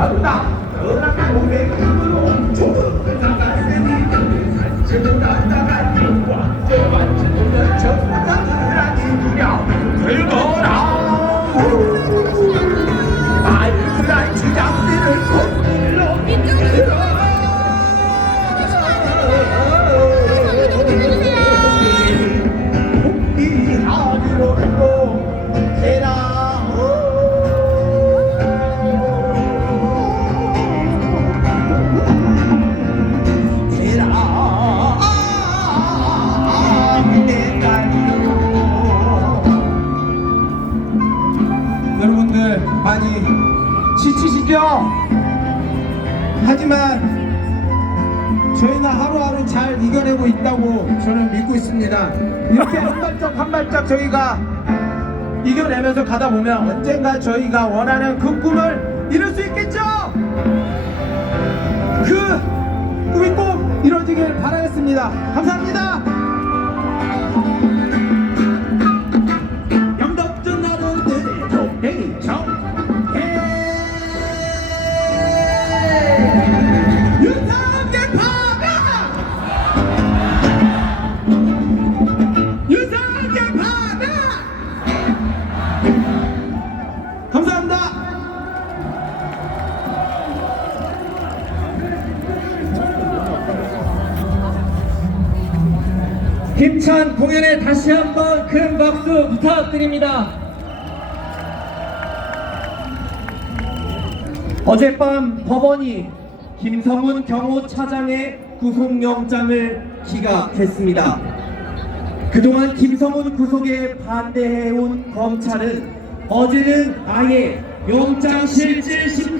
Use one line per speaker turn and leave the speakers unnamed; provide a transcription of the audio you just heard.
ở
chúng ta ở các mũi đến 지치시죠? 하지만 저희는 하루하루 잘 이겨내고 있다고 저는 믿고 있습니다. 이렇게 한 발짝 한 발짝 저희가 이겨내면서 가다 보면 언젠가 저희가 원하는 그 꿈을 이룰 수 있겠죠? 그 꿈이 꼭 이루어지길 바라겠습니다. 감사합니다.
영덕전 나루들의 도깨비 정
힘찬 공연에 다시 한번 큰 박수 부탁드립니다. 어젯밤 법원이 김성훈 경호 차장의 구속영장을 기각했습니다. 그동안 김성훈 구속에 반대해온 검찰은 어제는 아예 영장 실질 심